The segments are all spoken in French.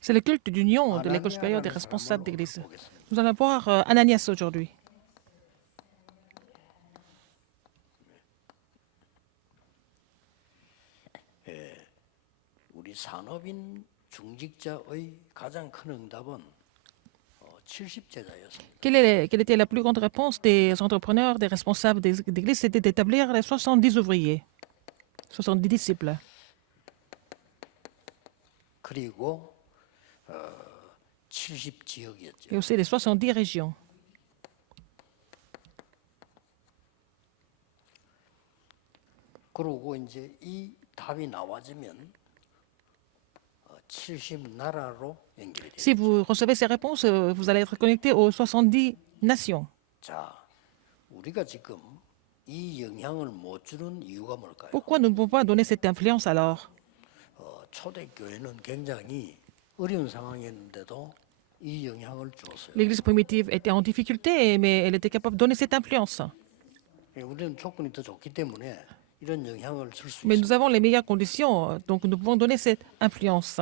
C'est le culte d'union de l'École supérieure des responsables d'Église. Nous allons voir Ananias aujourd'hui. 우리 산업인 중직자의 가장 큰 응답은 70제자였습니다. Quelle était la plus grande réponse des entrepreneurs, des responsables d'Église? C'était d'établir les 70 ouvriers, 70 disciples. 그리고 70지역이었죠. Et aussi les 70 régions. 그리고 이제 이 답이 나와지면 70나라로 연결이 돼요. Si vous recevez ces réponses, vous allez être connecté aux 70 nations. 자, 우리가 지금 이 영향을 못 주는 이유가 뭘까요? Pourquoi nous ne pouvons pas donner cette influence alors? 초대교회는 굉장히 어려운 상황이었는데도 이 영향을 주었어요. L'Église primitive était en difficulté, mais elle était capable de donner cette influence. 우리는 조건이 더 좋기 때문에 이런 영향을 줄 수 Mais 있어요. nous avons les meilleures conditions, donc nous pouvons donner cette influence.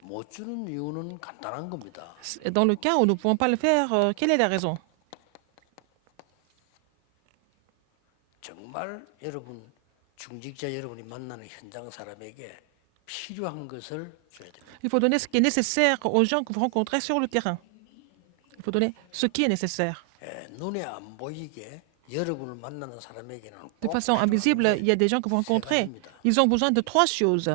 못 주는 이유는 간단한 겁니다. Dans le cas où nous ne pouvons pas le faire, quelle est la raison? 정말 여러분 중직자 여러분이 만나는 현장 사람에게 필요한 것을 줘야 됩니다. Il faut donner ce qui est nécessaire aux gens que vous rencontrez sur le terrain. Il faut donner ce qui est nécessaire. 눈에 안 보이게 여러분을 만나는 사람에게는 De 꼭 façon invisible, il y a des gens que vous rencontrez. Ils ont besoin de 3 choses.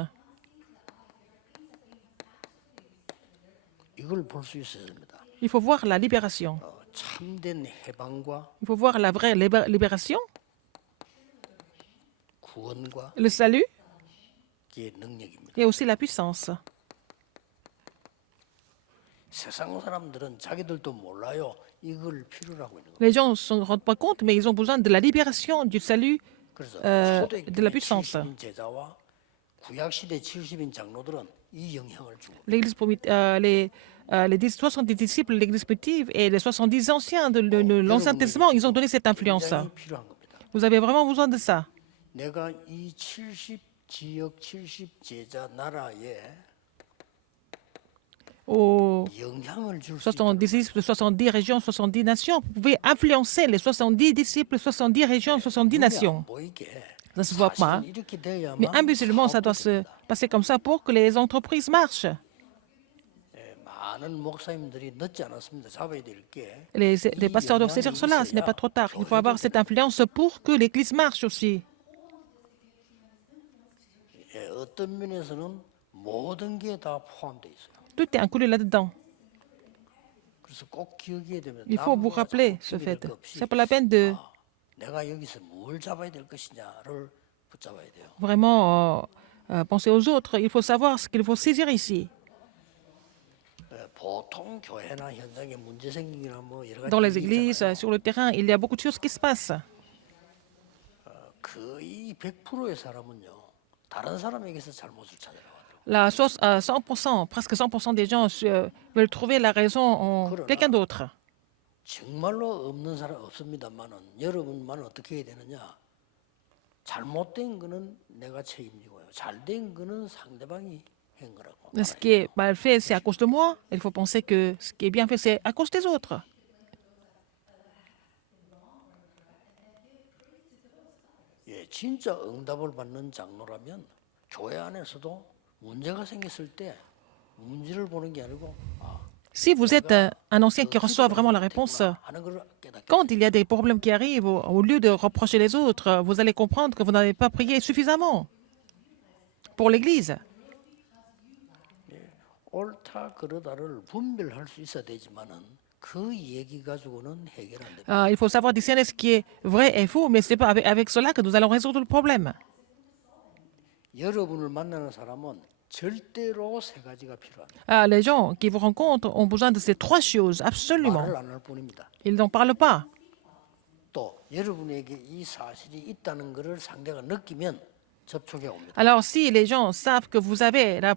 이걸 볼 수 있어야 됩니다. Il faut voir la libération. 참된 해방과 Il faut voir la vraie libération, 구원과 le salut 그 능력입니다. et aussi la puissance. 세상 사람들은 자기들도 몰라요. 이걸 필요로 하고 있는 겁니다. Les gens ne se rendent pas compte, mais ils ont besoin de la libération, du salut, 그래서 de la 초대교회 puissance. 70인 제자와 구약시대 70인 장로들은 이 영향을 주고 L'Église les 70 disciples de l'Église primitive et les 70 anciens de l'Ancien Testament, ils ont donné cette influence. 굉장히 필요한 겁니다. Vous avez vraiment besoin de ça. 내가 이 70지역 70제자 나라에 Aux 영향을 줄 수 70 disciples, 70 régions, 70 nations, vous pouvez influencer les 70 disciples, 70 régions, 70 nations. 보이게 Ça ne se voit pas, hein. 사실은 이렇게 돼야만 Mais invisiblement, ça doit se passer comme ça pour que les entreprises marchent. 많은 목사님들이 늦지 않았습니다. 잡아야 될 게 Les pasteurs doivent saisir cela, ce n'est pas trop tard. Il faut avoir cette influence pour que l'Église marche aussi. 어떤 면에서는 모든 게 다 포함되어 있어요. Tout est inclus là-dedans. 그래서 꼭 기억해야 되면 Il faut vous rappeler ce fait. C'est pas la peine de 내가 여기서 뭘 잡아야 될 것이냐를 붙잡아야 돼요. vraiment penser aux autres. Il faut savoir ce qu'il faut saisir ici. 보통 교회나 현장에 문제 생기거나 뭐 여러 가지 Dans les 일이 églises, 있잖아요. sur le terrain, il y a beaucoup de choses qui se passent. 거의 100%의 사람은요. 다른 사람에게서 잘못을 찾으라고 하더라고요. 100%, presque 100% des gens veulent trouver la raison en quelqu'un d'autre. 정말로 없는 사람 없습니다만은 여러분만 어떻게 해야 되느냐? 잘못된 거는 내가 책임지고요. 잘된 거는 상대방이 한 거라고. Ce qui est mal fait, c'est à cause de moi. Il faut penser que ce qui est bien fait, c'est à cause des autres. 예, 진짜 응답을 받는 장로라면 교회 안에서도 문제가 생겼을 때 문제를 보는 게 아니고 Si vous êtes un ancien qui reçoit vraiment la réponse, 하는 걸 깨닫게. quand il y a des problèmes qui arrivent, au lieu de reprocher les autres, vous allez comprendre que vous n'avez pas prié suffisamment pour l'Église. 옳다 그러다를 분별할 수 있어야 되지만은 그 얘기 가지고는 해결 안 됩니다. Il faut savoir discerner ce qui est vrai et faux, mais ce n'est pas avec cela que nous allons résoudre le problème. 여러분을 만나는 사람은 절대로 세 가지가 필요합니다. Les gens qui vous rencontrent ont besoin de ces 3 choses, absolument. 말을 안 할 뿐입니다. Ils n'en parlent pas. 또 여러분에게 이 사실이 있다는 것을 상대가 느끼면 접촉해 옵니다. Alors, si les gens savent que vous avez la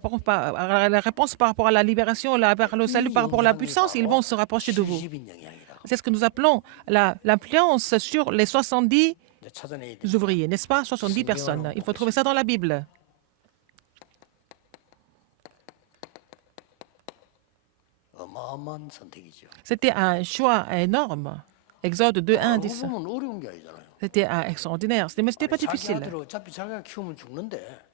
réponse par rapport à la libération, le salut par rapport à la puissance, ils vont se rapprocher de vous. 70인 영향이라고 C'est ce que nous appelons l'influence sur les 70 이제 찾아내야 됩니다. ouvriers, n'est-ce pas? 70 personnes. Il faut trouver ça dans la Bible. 어마어마한 선택이죠. C'était un choix énorme. Exode 2, 1, 그거 10. 보면 어려운 게 아니잖아요. C'était extraordinaire. Mais ce n'était pas 자기 difficile. 아들 어차피 자기가 키우면 죽는데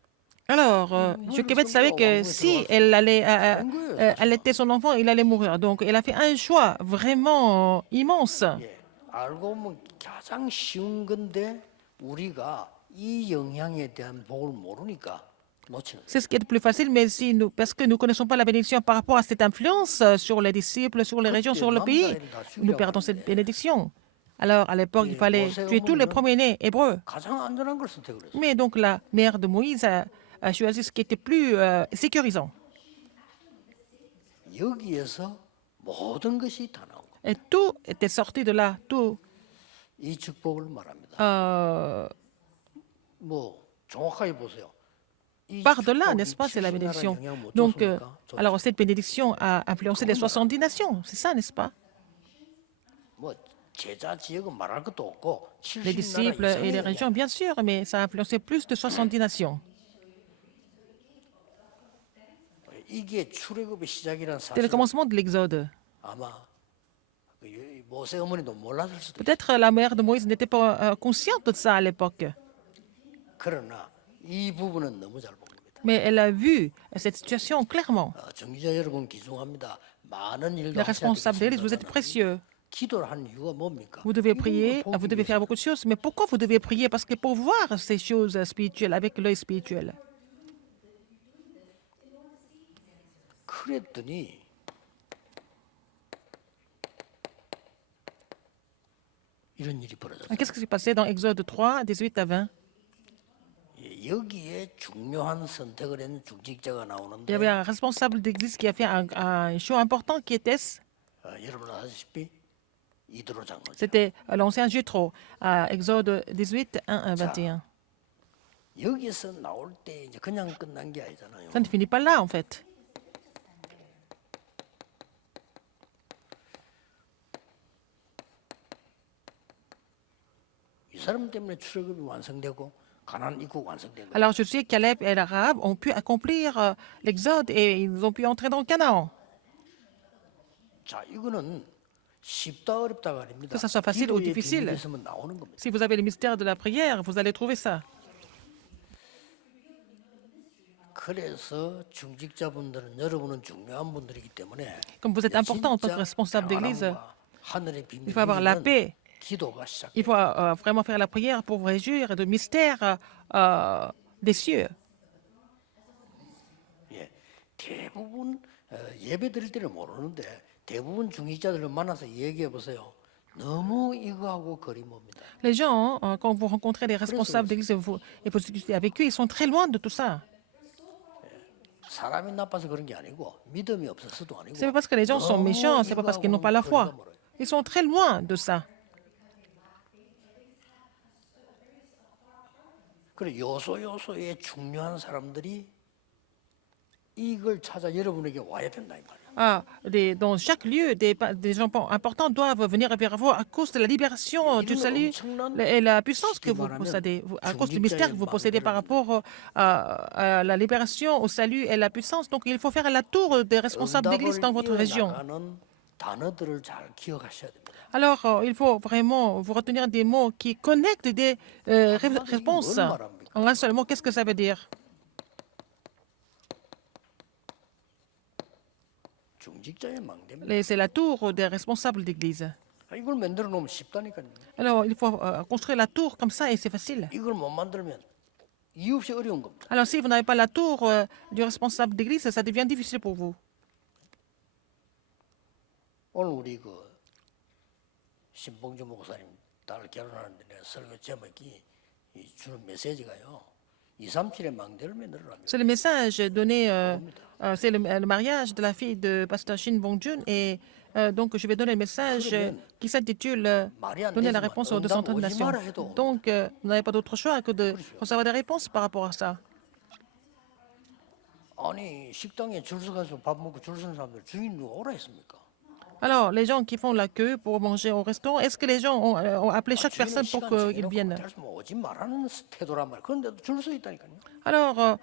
Alors, Jochebed savait que si elle était son enfant, il allait mourir. Donc, elle a fait un choix vraiment immense. 예, 알고 보면 가장 쉬운 건데 우리가 이 영향에 대한 복을 모르니까 놓치는 거예요. C'est ce qui est le plus facile, mais si nous, parce que nous ne connaissons pas la bénédiction par rapport à cette influence sur les disciples, sur les régions, sur le pays, nous perdons cette bénédiction. Alors, à l'époque, il fallait tuer tous les premiers-nés hébreux. 가장 안전한 걸 선택을 했어요. Mais donc, la mère de Moïse a choisi ce qui était plus sécurisant. 여기에서 모든 것이 다 나온 거예요. Et tout était sorti de là, tout. 이 축복을 말합니다. 뭐 정확하게 보세요. 이 Part de là, 축복이 n'est-ce pas, c'est la 70 나라 bénédiction. 영향 못 Donc, 줬습니까? alors cette bénédiction a influencé les 70 nations, c'est ça, n'est-ce pas? 뭐 제자 지역은 말할 것도 없고 Les 70 disciples 나라 et les 이상의 régions, bien sûr, mais ça a influencé plus de 70 nations. 이게 출애굽의 시작이라는 C'était le 사실 commencement de l'Exode. 아마 모세 어머니도 몰랐을 수도 있어요. Peut-être la mère de Moïse n'était pas consciente de ça à l'époque, 그러나 이 부분은 너무 잘 본 겁니다. mais elle a vu cette situation clairement. 정기자 여러분 귀중합니다. 많은 일도 Les responsables d'église, vous êtes 하셔야 précieux. 기도를 하는 이유가 뭡니까? Vous devez 이거는 prier, 복이 vous devez faire beaucoup de choses, mais pourquoi vous devez prier? Parce que pour voir ces choses spirituelles avec l'œil spirituel. 그랬더니 이런 일이 벌어졌어요. Qu'est-ce qui s'est passé dans Exode 3, 18 à 20? 여기에 중요한 선택을 한 중직자가 Il y 나오는데 avait un responsable d'église qui a fait un choix important qui était-ce? 여러분 아시다시피 이드로 장로. C'était l'ancien Jéthro, à Exode 18, 1 à 21. 여기서 나올 때 이제 그냥 끝난 게 아니잖아요. Ça ne finit pas là, en fait. 이 사람 때문에 출애굽이 완성되고 가나안 입국 완성된 거예요. Alors, je sais que Caleb et l'Arabe ont pu accomplir l'Exode et ils ont pu entrer dans Canaan. 자, 이거는 쉽다 어렵다가 아닙니다. Que ça soit facile ou 기도의 difficile. 비밀이 있으면 나오는 겁니다. Si vous avez le mystère de la prière, vous allez trouver ça. 그래서 중직자분들은 여러분은 중요한 분들이기 때문에 Comme vous êtes important en tant que responsable d'église, 하늘의 비밀 il faut avoir la paix. 기도가 시작. Il faut vraiment faire la prière pour vous réjouir de mystère des cieux. 예, 대부분 예배 드릴 때는 모르는데 대부분 중직자들을 만나서 얘기해 보세요. 너무 이거하고 거리멉니다. Les gens, quand vous rencontrez les responsables d'église et vous discutez avec eux, ils sont très loin de tout ça. 사람이 나빠서 그런 게 아니고 믿음이 없어서도 아니고. Ce n'est pas parce que les gens sont méchants, ce n'est pas parce qu'ils n'ont pas la foi. Ils sont très loin de ça. 그래 요소요소에 중요한 사람들이 이걸 찾아 여러분에게 와야 된다 이 말이에요. Dans chaque lieu, des gens importants doivent venir vers vous à cause de la libération du salut et la puissance que vous possédez, à cause du mystère que vous possédez par rapport à la libération, au salut et la puissance. Donc, il faut faire la tour des responsables d'église dans votre région. 단어들을 잘 기억하셔야 됩니다. Alors, il faut vraiment vous retenir des mots qui connectent des réponses. En un seul mot, qu'est-ce que ça veut dire? 중직자의 망대입니다. C'est la tour des responsables d'église. 이걸 만들어 놓으면 쉽다니까요. Alors, il faut construire la tour comme ça et c'est facile. 이걸 못 만들면 이유 없이 어려운 겁니다. Alors, si vous n'avez pas la tour du responsable d'église, ça devient difficile pour vous. 오늘 우리 그 신봉주 목사님 딸 결혼하는데 내가 설교 제목이 주는 메시지가요. 237의 망대를 만들어랍니다. C'est le message donné, c'est le mariage de la fille de Pasteur Shin Bongjun et donc je vais donner le message qui s'intitule Donner la réponse aux 230 nations. Donc, vous n'avez pas d'autre choix que de recevoir des réponses par rapport à ça. 아니 식당에 줄 서가지고 밥 먹고 줄 서는 사람들 주인 누가 오라 했습니까? Alors, les gens qui font la queue pour manger au restaurant, est-ce que les gens ont appelé chaque personne pour qu'ils viennent? 오지 말라는 태도란 말이에요. 그런데도 줄 서 있다니까요. Alors,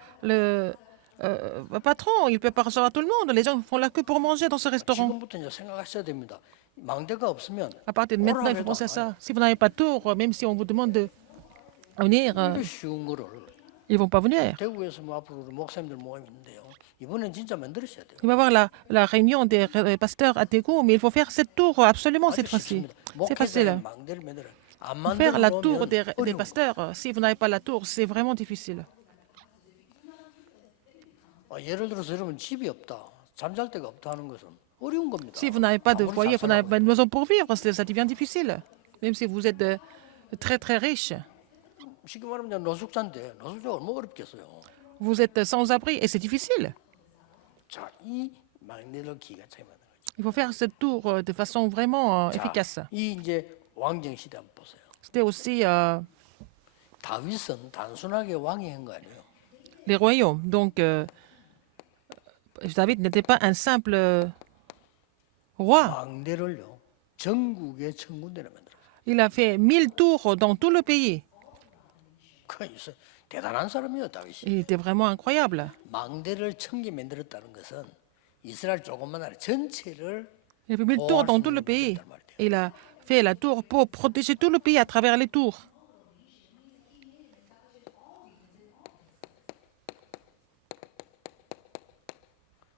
patron, il ne peut pas recevoir tout le monde. Les gens font la queue pour manger dans ce restaurant. 지금부터 이제 생각하셔야 됩니다. 망대가 없으면 À partir de maintenant, il faut 오라고 penser à 해도 ça. Si vous n'avez pas de tour, même si on vous demande de venir, 이렇게 쉬운 거를 ils ne vont pas venir. 대구에서 뭐 앞으로 우리 목사님들 모임 있는데요. 이번엔 진짜 만들으셔야 돼요. Il va y avoir la réunion des pasteurs à Tégo, mais il faut faire cette tour absolument cette 아주 fois-ci. 쉽습니다. C'est facile. 목회자의 망대를 만들어. 안 Faire la 만들어 tour 놓으면 des 어려운 거예요. pasteurs, si vous n'avez pas la tour, c'est vraiment difficile. 예를 들어서 여러분 집이 없다, 잠잘 데가 없다 하는 것은 어려운 겁니다. Si vous n'avez pas de 아무리 foyer, 잘 vous n'avez 살아도. pas de maison pour vivre, ça devient difficile. Même si vous êtes très très riche, 쉽게 말하면 그냥 노숙자인데 노숙자가 얼마나 어렵겠어요. vous êtes sans abri et c'est difficile. 자, 이 망대를 기가 차게 만든 거죠. Il faut faire cette tour de façon vraiment 자, efficace. 이 이제 왕정 시대 한번 보세요. C'était aussi 다윗은 단순하게 왕이 한 거 아니에요. les royaumes. Donc, David n'était pas un simple roi. 망대를요 전국의 천군데나 만들었어요. Il a fait 1000 tours dans tout le pays. 그래서 대단한 사람이에요, 다윗이. Il était vraiment incroyable. 망대를 1000개 만들었다는 것은 이스라엘 조그만 나라 전체를 Il a fait 1000 tours dans tout le pays. Il a fait la tour pour protéger tout le pays à travers les tours.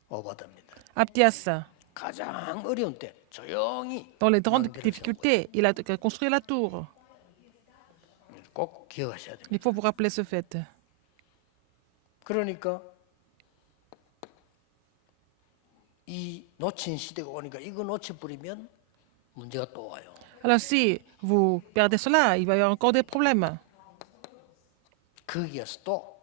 오바다입니다. Abdias, 가장 어려운 때 조용히 dans les grandes 망대를 세운 거예요. difficultés, il a construit la tour. 꼭 기억하셔야 됩니다. Il faut vous rappeler ce fait. 그러니까 이 놓친 시대가 오니까 이거 놓쳐버리면 문제가 또 와요. Alors si vous perdez cela, il va y avoir encore des problèmes. 거기에서 또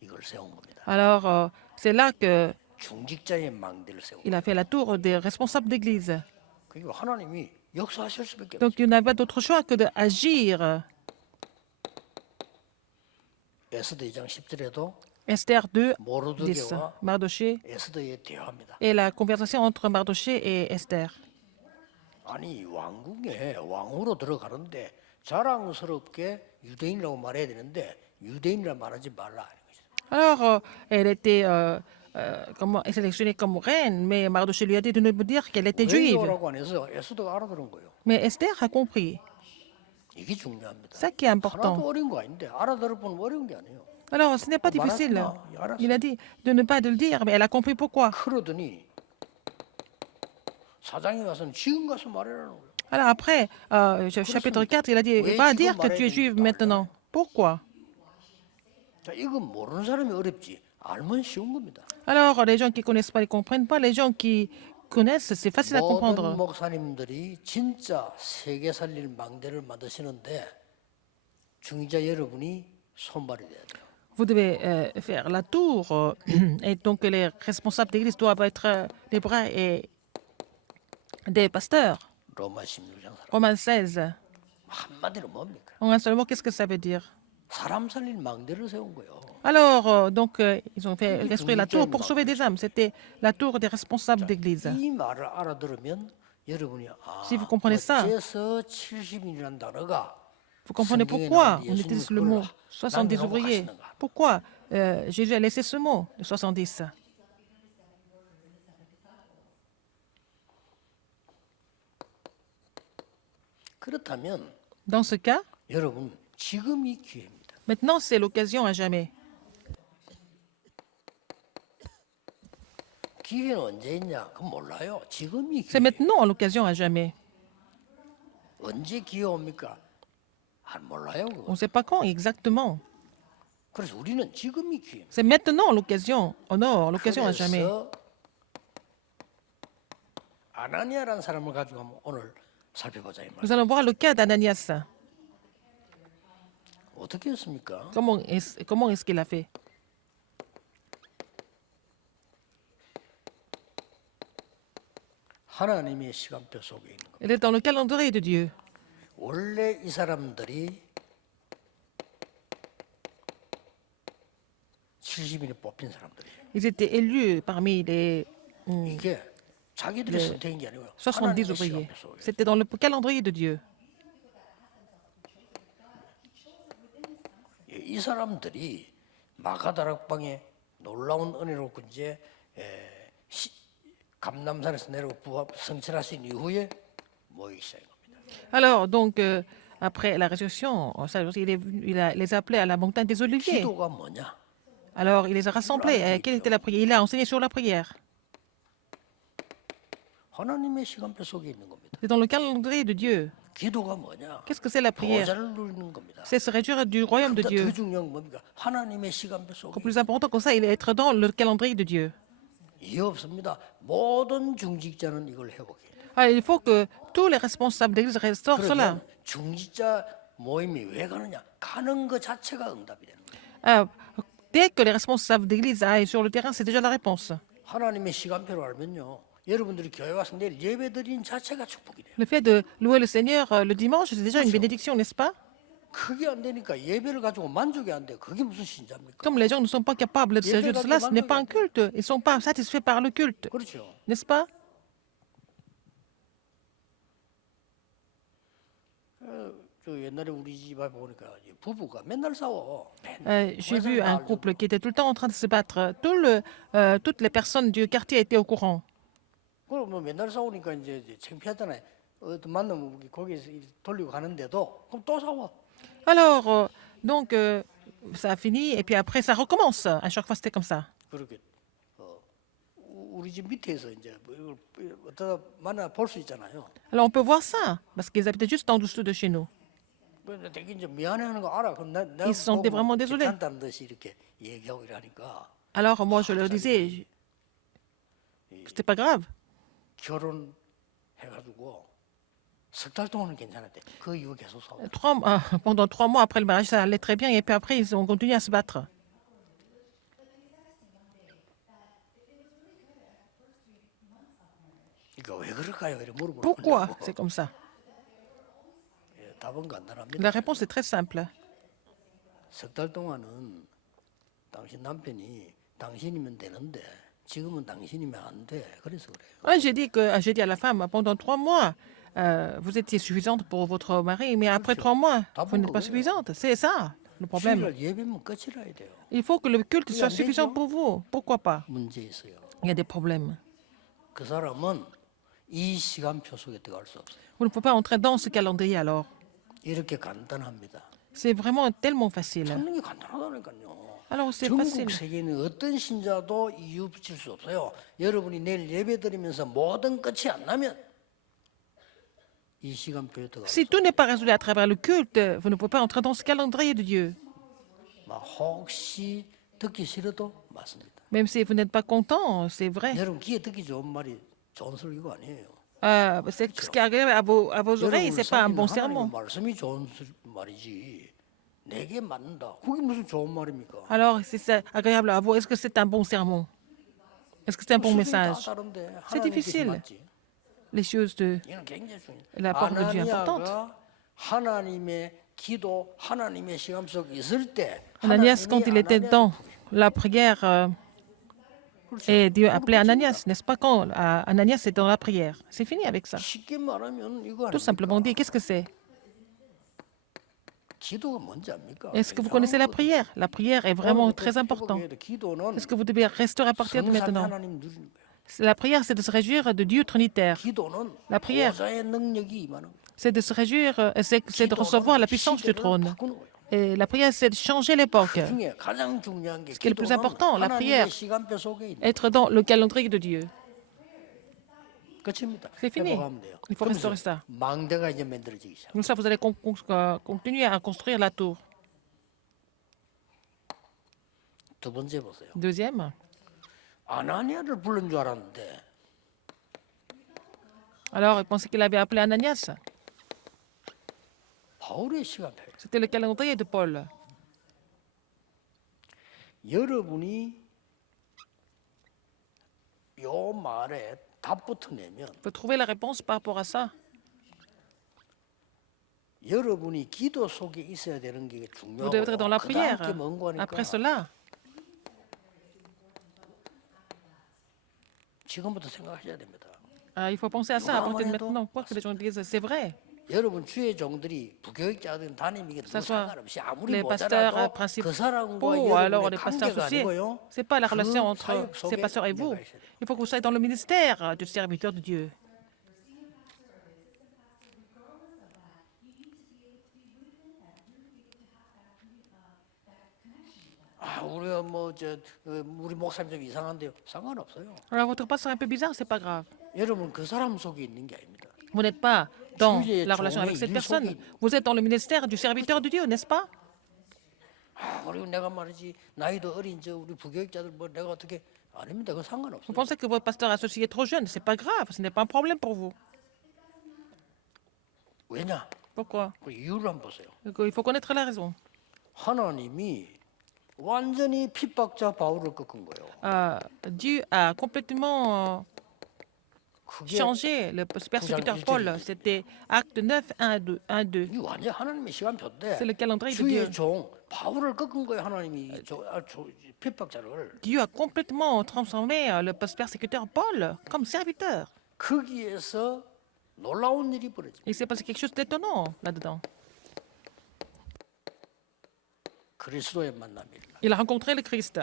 이걸 세운 겁니다. Alors c'est là qu'il 중직자의 망대를 세운 a fait la tour des responsables d'église. 거예요. 그러니까 하나님이 역사하실 수밖에 없어요. Donc il n'a pas d'autre choix que d'agir. 에스더 2장 10절에도 Esther 2, 10. 모르드게와 Mardoché 에스더의 대화입니다. et la conversation entre Mardoché et Esther. 아니 왕궁에 왕으로 들어가는데 자랑스럽게 유대인이라고 말해야 되는데 유대인이라 말하지 말라 하는 거죠. Alors elle était sélectionnée comme reine, mais Mardoché lui a dit de ne pas dire qu'elle était juive. 왜요라고 안 해서 에스더가 알아들은 거예요. Mais Esther a compris. 이게 중요합니다. Ça qui est important. 하나도 어려운 거 아닌데 알아들을 뿐 어려운 게 아니에요. Alors ce n'est pas difficile. Il a dit de ne pas le dire, mais elle a compris pourquoi. 그러더니 사장이 와서는 지금 가서 말해라는 거예요. Alors après, chapitre 4, il a dit, va dire que tu es juive maintenant. Pourquoi? 자, 이건 모르는 사람이 어렵지 알면 쉬운 겁니다. Alors les gens qui ne connaissent pas, ils ne comprennent pas. Les gens qui connaissent, c'est facile à 모든 comprendre. 목사님들이 진짜 세계 살릴 망대를 만드시는데 중자 여러분이 손발이 돼야 돼요. Vous devez faire la tour et donc les responsables d'église doivent être les bras et des pasteurs. 로마 16장 Romains 16. 한마디로 뭡니까? En un seul mot, qu'est-ce que ça veut dire? 사람 살릴 망대를 세운 거예요. Alors, ils ont fait construire la tour pour sauver des âmes. C'était la tour des responsables d'église. 이 말을 알아들으면 여러분이 Si vous comprenez ça, 어째서 70인이라는 단어가 vous comprenez pourquoi on utilise le mot 70 ouvriers. Pourquoi Jésus a laissé ce mot, le 70. 그렇다면 Dans ce cas, 여러분 지금이 기회입니다. maintenant c'est l'occasion à jamais. 기회는 언제 있냐? 그건 몰라요. 지금이 C'est 기회. maintenant l'occasion à jamais. 언제 기회 옵니까? 안 몰라요. 그거. On ne sait pas quand exactement. 그래서 우리는 지금이 기회입니다. C'est maintenant l'occasion. Oh non, l'occasion à jamais. 그래서 아나니아라는 사람을 가지고 한번 오늘 살펴보자 이 말. Nous allons voir le cas d'Ananias. 어떻게 했습니까? Comment est-ce qu'il a fait? 하나님의 시간표 속에 있는 거. Il est dans le calendrier de Dieu. 원래 이 사람들이 70인에 뽑힌 사람들이에요. Ils étaient élus parmi les 이게 자기들이 선택한 게 아니고요. 70 하나님의 ouvriers. 시간표 속에. C'était dans le calendrier de Dieu. 이 사람들이 마가다락방에 놀라운 은혜로 이제 감남산에서 내려오고 성취할 수 있는 이후에 모이기 시작한 겁니다. Alors, donc, après la résurrection, il les a appelés à la montagne des Oliviers. 기도가 뭐냐? Alors, il les a rassemblés. Quelle était la prière? Il a enseigné sur la prière. 하나님의 시간표 속에 있는 겁니다. C'est dans le calendrier de Dieu. 기도가 뭐냐? Qu'est-ce que c'est la prière? 보좌를 누리는 겁니다. C'est se réjouir du royaume de 더 Dieu. 중요한 건 뭡니까? 하나님의 시간표 속에. Le plus important que ça, il est être dans le calendrier de Dieu. 이해 없습니다. 모든 중직자는 이걸 회복해야 돼요. Alors, il faut que tous les responsables d'église restaurent cela. 그러면 중직자 모임이 왜 가느냐? 가는 것 자체가 응답이 되는 거예요. Dès que les responsables d'église aillent sur le terrain, c'est déjà la réponse. 하나님의 시간표를 알면요. 여러분들이 교회 와서 내일 예배 드리는 자체가 축복이 돼요. Le fait de louer le Seigneur le dimanche, c'est déjà une bénédiction, n'est-ce pas? 그게 안 되니까 예배를 가지고 만족이 안 돼. 그게 무슨 신자입니까? Comme les gens ne sont pas capables de se réjouir de cela, ce n'est pas un culte. Ils ne sont pas satisfaits par le culte, 그렇죠. n'est-ce pas? 저 옛날에 우리 집에 보니까 부부가 맨날 싸워. J'ai vu un couple qui était tout le temps en train de se battre. Toutes les personnes du quartier étaient au courant. 그럼 뭐 맨날 싸우니까 이제 창피하잖아요. 어떤 만나면 거기서 돌리고 가는데도 그럼 또 싸워. Alors, donc, ça a fini et puis après, ça recommence. À chaque fois, c'était comme ça. 그렇게 우리 집 밑에서 이제 뭐 이걸 어쩌다 만나 볼 수 있잖아요. Alors, on peut voir ça, parce qu'ils habitaient juste en dessous de chez nous. 되게 이제 미안해하는 거 알아. 그럼 내가 Ils se sentaient vraiment désolés. 괜찮다는 듯이 이렇게 얘기하고 이러니까 Alors, moi, je leur disais, c'était pas grave. 결혼해가지고 석 달 동안은 괜찮았대. 그 이후 계속 싸워. Pendant 3 mois après le mariage, ça allait très bien et puis après, ils ont continué à se battre. 그러니까 왜 그럴까요? 이렇게 물어보는 Pourquoi 거예요. c'est comme ça? 답은 간단합니다. La réponse est très simple. 석 달 동안은 당신 남편이 당신이면 되는데 지금은 당신이면 안 돼. 그래서 그래요. Ouais, j'ai dit à la femme, pendant 3 mois, vous étiez suffisante pour votre mari, mais après 3 mois, vous n'êtes pas suffisante. C'est ça le problème. 주일날 예배면 끝이라 해야 돼요. Il faut que le culte soit suffisant pour vous. Pourquoi pas? 문제 있어요. Il y a des problèmes. 그 사람은 이 시간표 속에 들어갈 수 없어요. Vous ne pouvez pas entrer dans ce calendrier alors. 이렇게 간단합니다. C'est vraiment tellement facile. 찾는 게 간단하다니까요. Alors c'est 전국 facile. 세계는 어떤 신자도 이유 붙일 수 없어요. 여러분이 내일 예배 드리면서 모든 끝이 안 나면 이 시간표에 들어가. Si tout n'est pas résolu à travers le culte, vous ne pouvez pas entrer dans ce calendrier de Dieu. 막 혹시 듣기 싫어도 맞습니다. Même si vous n'êtes pas content, c'est vrai. 여러분 귀에 듣기 좋은 말이 좋은 설교가 아니에요. Ce qui est agréable à vos oreilles, c'est pas un bon sermon. 말씀이 좋은 말이지. 내게 맞는다. 그게 무슨 좋은 말입니까? Alors, si c'est agréable à vous, est-ce que c'est un bon sermon? Est-ce que c'est un bon message? C'est difficile. Les choses de la parole de Dieu importante. 하나님의 기도, 하나님의 시간 속에 있을 때 Ananias, quand il était dans la prière, et Dieu appelait Ananias, n'est-ce pas? Quand Ananias est dans la prière, c'est fini avec ça. 쉽게 말하면 이거 Tout simplement dit, qu'est-ce que c'est? 기도가 뭔지 압니까? Est-ce que vous connaissez la prière? La prière est vraiment très importante. 기도는 Est-ce que vous devez restaurer à partir de 성삼위 maintenant? 하나님 누리는 거예요. La prière, c'est de se réjouir de Dieu trinitaire. 기도는 La prière. 보좌의 능력이 임하는 거예요. C'est de se réjouir, c'est de recevoir la puissance du 시대를 trône. 바꾸는 거예요. Et la prière, c'est de changer l'époque. 중에 가장 중요한 게 qui est le plus 기도는 important, la prière. 하나님의 시간표 속에 있는 Être dans le calendrier de Dieu. 끝입니다. C'est fini. 회복하면 돼요. Il faut restaurer ça. 망대가 이제 만들어지기 시작. Comme ça, vous allez continuer à construire la tour. 두 번째 보세요. Deuxième, 아나니아를 부른 줄 알았는데 alors il pensait qu'il avait appelé Ananias. 바울의 시간표. C'était le calendrier de Paul. 여러분이 요 말에 답부터 내면 Vous trouvez la réponse par rapport à ça? 여러분이 기도 속에 있어야 되는 게 Vous devez être dans la 중요하고 prière. 그다음 게 뭔 거니까 Après cela, 지금부터 생각하셔야 됩니다. il faut penser à ça à partir de maintenant. Quoi que les gens disent, c'est vrai. 여러분 주의 종들이 부교육자든 담임이든 ça soit 상관없이 아무리 les pasteurs 모자라도 그 principaux 사람과 ou alors 여러분의 les pasteurs 관계가 associés. 아니고요. Ce n'est pas la relation 그 entre 사역 ces 속에 pasteurs et vous. 내가 있어야 돼요. Il faut que vous soyez dans le ministère du serviteur de Dieu. 우리가 우리 목사님 좀 이상한데요. 상관없어요. Alors votre pasteur est un peu bizarre, c'est pas grave. 여러분 그 사람 속에 있는 게 아닙니다. Vous n'êtes pas dans 주의 la relation avec 종의 cette 일 personne. 속에 Vous êtes dans le ministère du serviteur de Dieu, n'est-ce pas? 그리고 내가 말이지 나이도 어린 우리 부교육자들 내가 어떻게 아닙니다. 그건 Vous 상관없어요. pensez que votre pasteur associé est trop jeune? C'est pas grave, ce n'est pas un problème pour vous. 왜냐? Pourquoi? 그 이유를 한번 보세요. Il faut connaître la raison. 하나님이 완전히 핍박자 바울을 꺾은 거예요. Dieu a complètement 그게 changé le persécuteur Paul. C'était Acte 9, 1, 2. 이 완전 하나님의 시간표인데 C'est le calendrier de 주의 Dieu. 종 바울을 꺾은 거예요. 하나님이 핍박자를. Dieu a complètement transformé le persécuteur Paul comme serviteur. 거기에서 놀라운 일이 벌어져. Il s'est passé quelque chose d'étonnant là-dedans. 그리스도의 만남이 일어나. Il a rencontré le Christ.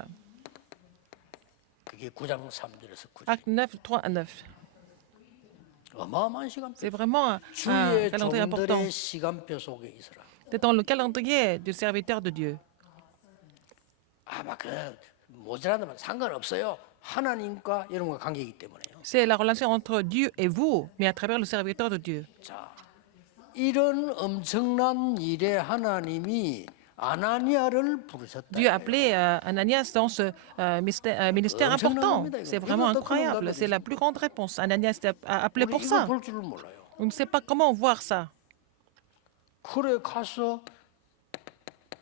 그게 9장 3절에서 9절. Acte 9, 3 à 9. 어마어마한 시간표. C'est vraiment un 주의 calendrier important. 종들의 시간표 속에 있어라. C'est dans le calendrier du serviteur de Dieu. 아마 모자라면 상관없어요. 하나님과 여러분과 관계이기 때문에요. C'est la relation entre Dieu et vous, mais à travers le serviteur de Dieu. 자, 이런 엄청난 일에 하나님이 아나니아를 부르셨다. Dieu a appelé Ananias dans ce ministère important. C'est vraiment incroyable. C'est la plus grande réponse. Ananias a appelé 우리 pour 이거 ça. 볼 줄을 몰라요. On ne sait pas comment voir ça. 그래 가서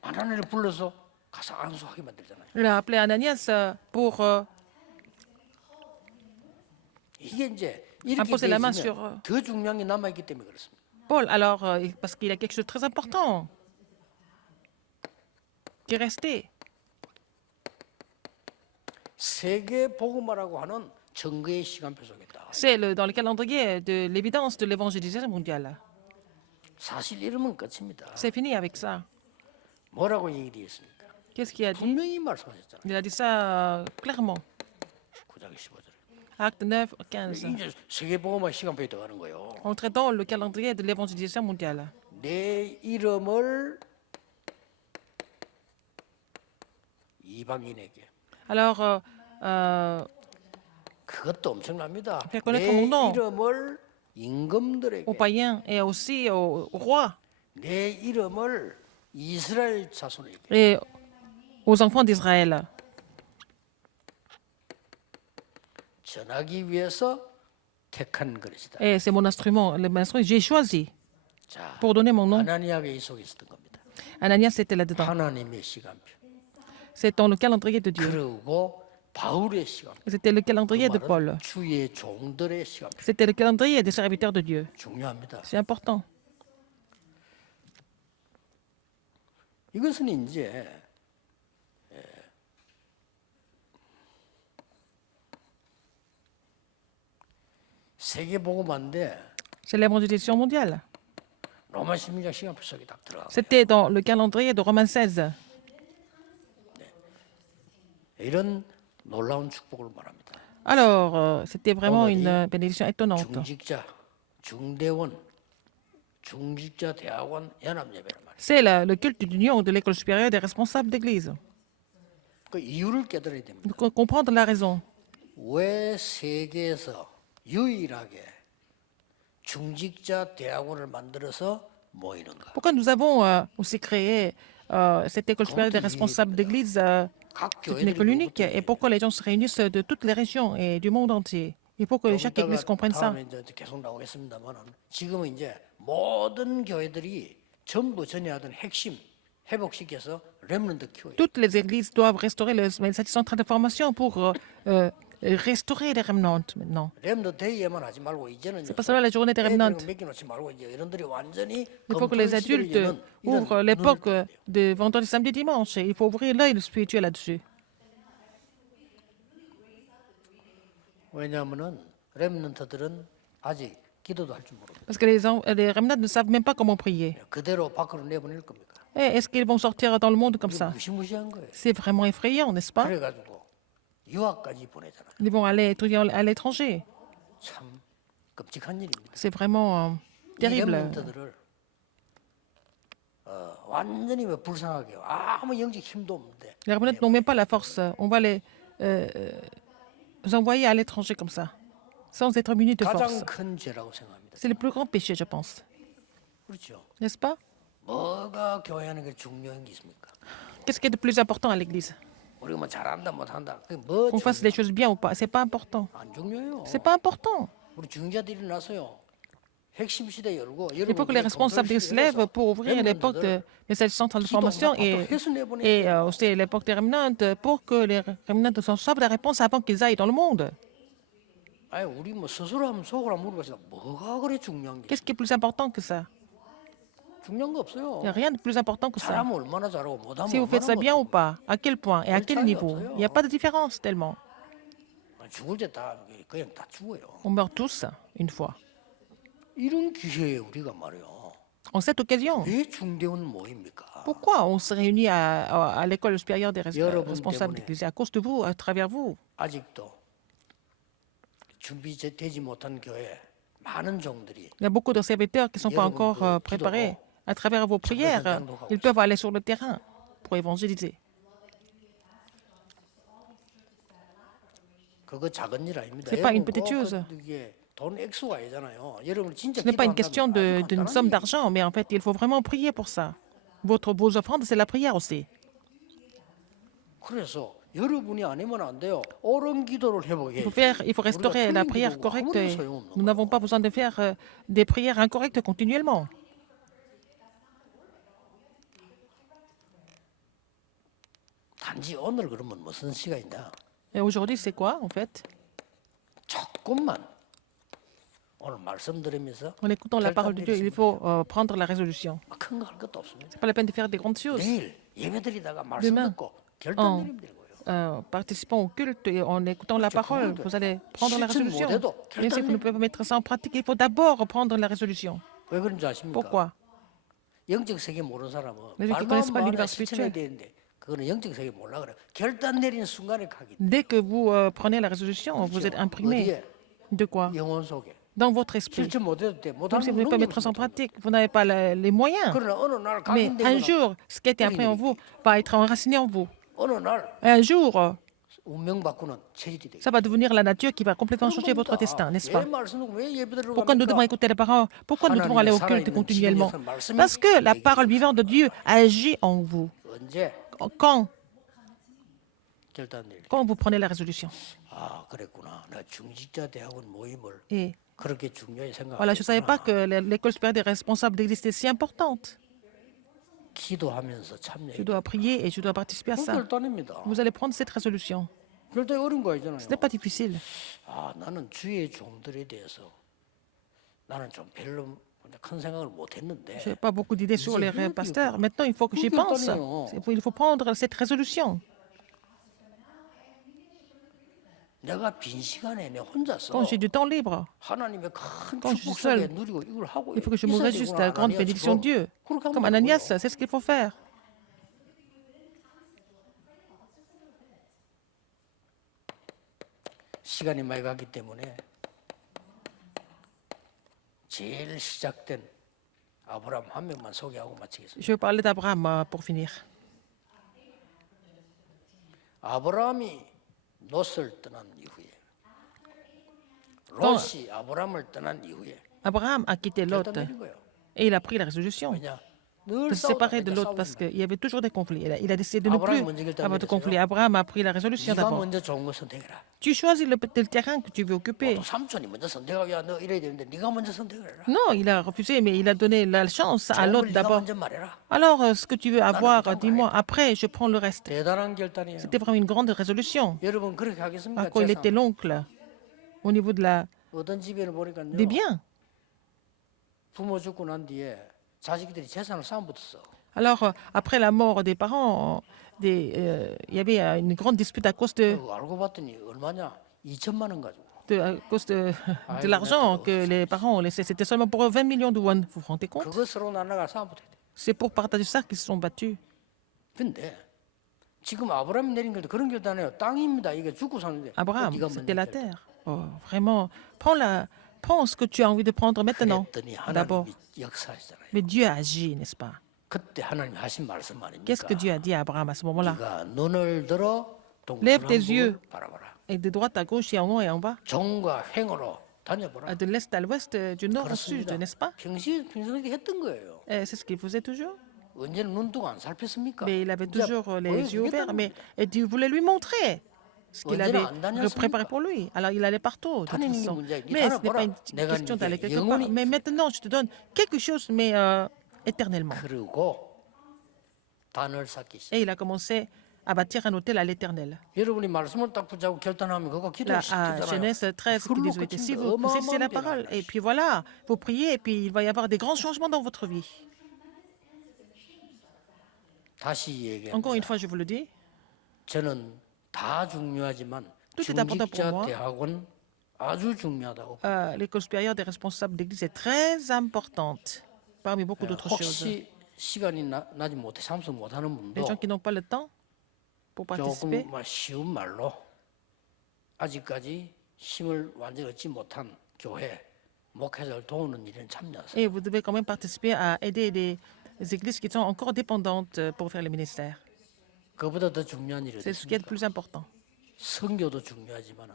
아나니아를 불러서 가서 안수하게 만들잖아요. Il a appelé Ananias pour 이게 이제 이렇게 imposer la main 되어지면 sur 더 중요한 게 남아 있기 때문에 그렇습니다. Paul. Alors, parce qu'il y a quelque chose de très important qui est resté. 세계 복음화라고 하는 정거의 시간표 속에 있다. C'est dans le calendrier de l'évidence de l'évangélisation mondiale. 사실 이러면 끝입니다. C'est fini avec ça. 뭐라고 얘기했습니까? Qu'est-ce qu'il a dit? 분명히 말씀하셨잖아요. Il a dit ça clairement. 9장 15절. Acte 9, 15. 이제 세계 복음화 시간표에 들어가는 거예요. En traitant le calendrier de l'évangélisation mondiale. 내 이름을 이방인에게. Alors, 그것도 엄청납니다. Faire connaître 내 mon nom. 이름을 임금들에게. aux païens et aussi aux rois 내 이름을 이스라엘 자손에게. et aux enfants d'Israël. 전하기 위해서 택한 그릇이다. Et c'est mon instrument, l'instrument que j'ai choisi 자, pour donner mon nom. 아나니아가 이 속에 있었던 겁니다. Ananias était là-dedans. 하나님의 시간표. C'est dans le calendrier de Dieu. 그리고 바울의 시간표. C'était le calendrier de 그 Paul. 말은 주의 종들의 시간표. C'était le calendrier des serviteurs de Dieu. 중요합니다. C'est important. 이것은 이제 세계 복음화인데 C'est l'évangélisation mondiale. 로마 16장 시간표 속에 딱 들어가. C'était dans le calendrier de Romains 16. 이런 놀라운 축복을 말합니다. Alors, c'était vraiment une bénédiction étonnante. 중직자, 중대원, 중직자 대학원 연합예배란 말이에요. C'est le culte d'union de l'école supérieure des responsables d'église. 그 이유를 깨달아야 됩니다. Donc, comprendre la raison. 왜 세계에서 유일하게 중직자 대학원을 만들어서 모이는가? Pourquoi nous avons aussi créé cette école supérieure des responsables d'église? 각 C'est une école unique. Et pourquoi les gens se réunissent de toutes les régions et du monde entier? Il faut que chaque église comprenne ça. 다음에 이제 계속 나오겠습니다만은 지금은 이제 모든 교회들이 전부 전해하던 핵심 회복시켜서 렘넌트 키워요. Toutes les églises doivent restaurer le message central de formation pour restaurer les remnants maintenant. 렘넌트 데이에만 하지 말고 이제는 C'est pas seulement la journée des remnants. 맡겨놓지 말고 이제 이런들이 완전히 Il faut que les adultes ouvrent l'époque de vendredi, samedi, dimanche. Il faut ouvrir l'œil spirituel là-dessus. 왜냐하면은 렘넌트들은 아직 기도도 할 줄 모릅니다. Parce que les remnants ne savent même pas comment prier. 그대로 밖으로 내보낼 겁니까? Et est-ce qu'ils vont sortir dans le monde comme 이거 ça? 무시무시한 거예요. C'est vraiment effrayant, n'est-ce pas? 그래가지고 유학까지 보내잖아요. Ils vont aller étudier à l'étranger. 참 끔찍한 일입니다. C'est vraiment 이 terrible. 렘넌트들을 완전히 왜 불쌍하게 해요. 아무 영적 힘도 없는데 Les remnants n'ont même pas la force. On va les envoyer à l'étranger comme ça, sans être munis de force. 가장 큰 죄라고 생각합니다. C'est le plus grand péché, je pense. 그렇죠. N'est-ce pas? 뭐가 교회 하는 게 중요한 게 있습니까? Qu'est-ce qui est de plus important à l'Église? 우리가 뭐 잘한다 못한다 그게 뭐 Qu'on fasse les choses bien ou pas? C'est pas important. 안 중요해요. C'est pas important. 우리 중재자들이 일어나서요. 핵심 시대 열고 Il faut que les responsables se lèvent pour ouvrir l'époque des messages centrales de formation et aussi l'époque des remnants pour que les remnants reçoivent la réponse avant qu'ils aillent dans le monde. 아니 우리 뭐 스스로 하면 속으로 물어봤어요. 뭐가 그래 중요한 게 Qu'est-ce qui est plus important que ça? 중요한 거 없어요. Il n'y a rien de plus important que ça. 잘하면 얼마나 잘하고 못하면 Si vous faites ça 얼마나 bien ou 못하고. pas, à quel point et à quel niveau, il n'y a pas de différence tellement. 죽을 때 다 그냥 다 죽어요. On meurt tous une fois. 이런 기회에 우리가 말이요. En cette occasion, 왜 중대원 모입니까? pourquoi on se réunit à l'école supérieure des responsables d'église? À cause de vous, à travers vous. 아직도 준비되지 못한 교회 많은 종들이 Il y a beaucoup de serviteurs qui ne sont pas encore préparés. À travers vos prières, ils peuvent aller sur le terrain pour évangéliser. 그거 작은 일 아닙니다. C'est pas une 여러분, petite chose. 이게 돈 액수가 아니잖아요. 여러분 진짜 Ce n'est pas une 기도한다면 question 아주 d'une 간단한 somme 일이에요. d'argent, mais en fait, il faut vraiment prier pour ça. Vos offrandes, c'est la prière aussi. 그래서 여러분이 아니면 안 돼요. 옳은 기도를 해보게. Il faut restaurer la prière correcte. Et nous n'avons pas besoin de faire des prières incorrectes continuellement. 단지 오늘 그러면 무슨 시간이냐? Et aujourd'hui, c'est quoi, en fait? 조금만 오늘 말씀 들으면서 En écoutant la parole de Dieu, il faut prendre la résolution. 큰 거 할 것도 없습니다. C'est pas la peine de faire des grandes choses. 내일 예배드리다가 말씀 Demain. 듣고 결단 내리면 되는 거예요. Participant au culte et en écoutant la parole, vous allez prendre la résolution. Même si vous ne pouvez pas mettre ça en pratique, il faut d'abord prendre la résolution. 왜 그런지 아십니까? Pourquoi? 영적 세계 모르는 사람은 Les gens qui connaissent pas l'univers spirituel. 되는데 그거는 영적 세계 몰라 그래. 결단 내리는 순간에 가기. Dès que vous prenez la résolution, vous êtes imprimé. 어디에? De quoi? 영혼 속에. Dans votre esprit. 실천 못해도 돼. Même 못하는 si vous ne pouvez pas mettre ça en pratique, vous n'avez pas les moyens. 그러나 어느 날 Mais un 각인되거나 jour, ce qui a été appris en vous va être enraciné en vous. 어느 날 Et un jour, 운명 바꾸는 체질이 되겠다. ça va devenir la nature qui va complètement changer votre destin, n'est-ce pas? 왜 말씀 듣고 왜 예배드리러 Pourquoi nous devons écouter les paroles? Pourquoi nous devons aller au culte continuellement? Parce que la parole vivante de Dieu agit en vous. 언제 Quand 결단 내리? Quand vous prenez la résolution. 아 그랬구나. 나 중직자 대학원 모임을 Et 그렇게 중요히 voilà, je ne savais pas 생각했구나. que l'école supérieure des responsables d'église était si importante. 기도하면서 Je 참여해. dois prier et je dois participer à 그 ça. 결단입니다. Vous allez prendre cette résolution. 결단이 어려운 거 아니잖아요. Ce n'est pas difficile. 아 나는 주의 종들에 대해서 나는 좀 별로 큰 생각을 못했는데 Je n'ai pas beaucoup d'idées sur les pasteurs. Maintenant, il faut que j'y pense. Il faut prendre cette résolution. 내가 빈 시간에 내 혼자서 Quand j'ai du temps libre, 하나님의 큰 quand je suis 축복 seul, 속에 누리고 이걸 하고 il faut que je me 있어야 réjouisse de 되구나. la grande 아나니아처럼. bénédiction de Dieu. 그렇게 하면 Comme 되는 Ananias, 거예요. c'est ce qu'il faut faire. 시간이 많이 가기 때문에 제일 시작된 아브라함 한 명만 소개하고 마치겠습니다. Je vais parler d'Abraham pour finir. 아브라함이 롯을 떠난 이후에 롯이 아브라함을 떠난 이후에 Abraham a quitté Lot 결단 내린 거예요. et il a pris la résolution 왜냐? 늘 de se 싸우다가 séparer de 이제 Lot parce 싸우는데 qu'il y avait toujours des conflits. Il a décidé de ne plus Abraham 먼저 결단 avoir de 내렸어요. conflits. Abraham a pris la résolution 네가 d'abord. 먼저 좋은 거 선택해라. Tu choisis le terrain que tu veux occuper. 또 삼촌이 먼저 선택하기 너 이래야 되는데 네가 먼저 선택을 해라. Non, il a refusé, mais il a donné la chance à 좋은 걸 Lot 네가 d'abord. 먼저 말해라. Alors, ce que tu veux avoir, dis-moi. Après, je prends le reste. 대단한 결단이에요. C'était vraiment une grande résolution. 여러분 그렇게 하겠습니까? Quand il 재산. était l'oncle, au niveau 어떤 집에는 보니까요. des biens. 부모 죽고 난 뒤에 자식들이 재산을 싸움 붙었어. Alors, après la mort des parents, il y avait une grande dispute à cause de... 알고 봤더니 얼마냐? 2천만 원 가지고. à cause de l'argent que les parents ont laissé. C'était seulement pour 20 millions de won. Vous vous rendez compte? 그것으로 나라가 싸움부터 돼. C'est pour partager ça qu'ils se sont battus. 근데 지금 아브라함이 내린 것도 그런 결도 안 해요. 땅입니다. 이게 죽고 사는데. Abraham, 네가 c'était 먼저 la terre. Oh, vraiment, prends ce que tu as envie de prendre maintenant, 그랬더니 d'abord. 하나님이 역사하시잖아요. Mais Dieu agit, n'est-ce pas? 그때 하나님이 하신 말씀 Qu'est-ce que 아닙니까? Dieu a dit à Abraham à ce moment-là? 네가 눈을 들어 Lève tes 동서남북을 yeux. 바라봐라. Et de droite à gauche, et en haut et en bas, 정과 횡으로 다녀보라. de l'est à l'ouest, du nord au sud, 그렇습니다. n'est-ce pas? 평소에 했던 거예요. C'est ce qu'il faisait toujours. 언제는 눈 뜨고 안 살폈습니까? Mais il avait 이제 toujours les yeux ouverts. 보여주겠다는 Mais 겁니다. et Dieu voulait lui montrer ce qu'il 언제나 avait 안 다녔습니까? préparé pour lui. Alors il allait partout, de toute 다니는 게 façon. 문제야. 네 Mais ce n'est 다녀보라. pas une 내가 question d'aller 이제 quelque part. 영원히 Mais maintenant, je te donne quelque chose, mais éternellement. 그러고 단을 쌓기 시작. Et il a commencé à bâtir un hôtel à l'Éternel. 여러분이 말씀을 딱 붙잡고 결단하면 그거 Là, 기도를 à 시키잖아요. Genèse 13, qui dit, 그걸로 si 끝입니다. vous saisissez la 어마어마한 parole, 변화가 et puis voilà, vous priez, et puis il va y avoir des grands changements dans votre vie. 다시 얘기해. Encore une fois, je vous le dis, 저는 다 중요하지만 Tout est important pour 중직자 moi. 대학원 아주 중요하다고. l'école supérieure des responsables d'église est très importante, parmi beaucoup d'autres choses. 혹시 시간이 나지 못해 참석 못하는 Les 분도 gens qui n'ont pas le temps pour participer, 조금 쉬운 말로 아직까지 힘을 완전히 얻지 못한 교회 목회자를 도우는 일은 참여하세요. et vous devez quand même participer à aider les églises qui sont encore dépendantes pour faire le ministère. 그보다 더 중요한 일이 C'est ce qui est le 있습니까? plus important. 선교도 중요하지만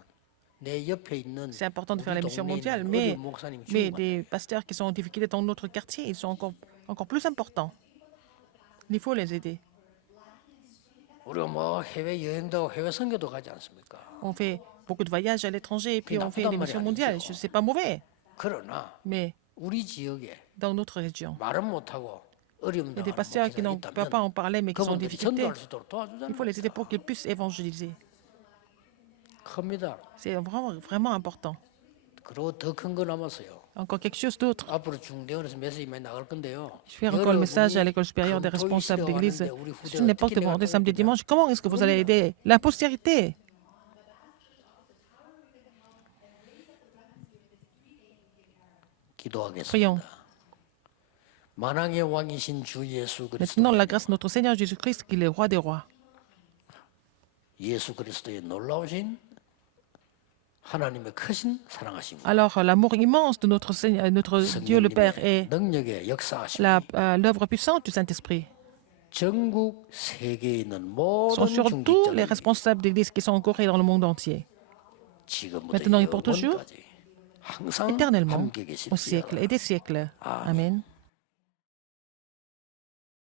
내 옆에 있는 C'est important de faire la 우리 mission 동네에 mondiale, 있는 mais, 어린 목사님이 mais 중요한 des pasteurs qui sont en difficulté dans notre quartier, ils sont encore plus importants. Il faut les aider. 우리가 뭐 해외 여행도 하고 해외 선교도 가지 않습니까? On fait beaucoup de voyages à l'étranger et puis 그게 on fait 나쁘단 des 말이 missions 아니죠. mondiales. C'est pas mauvais, 그러나 mais 우리 지역에 dans notre région, 말은 못하고 어려움 il y a des 당하는 pasteurs qui 목회자가 ne peuvent pas 있다면 en parler mais qui sont en 그분들이 difficulté. 전도할 수 있도록 Il faut les aider 도와주잖아요. pour qu'ils puissent évangéliser. 큽니다. C'est vraiment, vraiment important. 그리고 더 큰 거 남았어요. Encore quelque chose d'autre. 앞으로 중대원에서 메시지 많이 나갈 건데요. Je vais encore le message à l'école supérieure des responsables d'église. C'est une époque de vendredi, samedi, dimanche. Comment est-ce que vous allez aider la postérité? 기도하겠습니다. Prions. 만왕의 왕이신 주 예수 그리스도 Maintenant, la grâce de notre Seigneur Jésus-Christ, qui est le roi des rois. 예수 그리스도의 놀라우신 하나님의 크신 사랑하심 Alors, l'amour immense de notre Seigneur, notre Dieu le Père et 능력의 역사하심 l'œuvre puissante du Saint-Esprit 전국 세계에 있는 sont 모든 sur tous les 중직자들이 responsables d'église qui sont encore dans le monde entier, 지금부터 maintenant et pour toujours, 영원까지 항상 éternellement, 함께 au 계십시오. siècle et des siècles. Amen.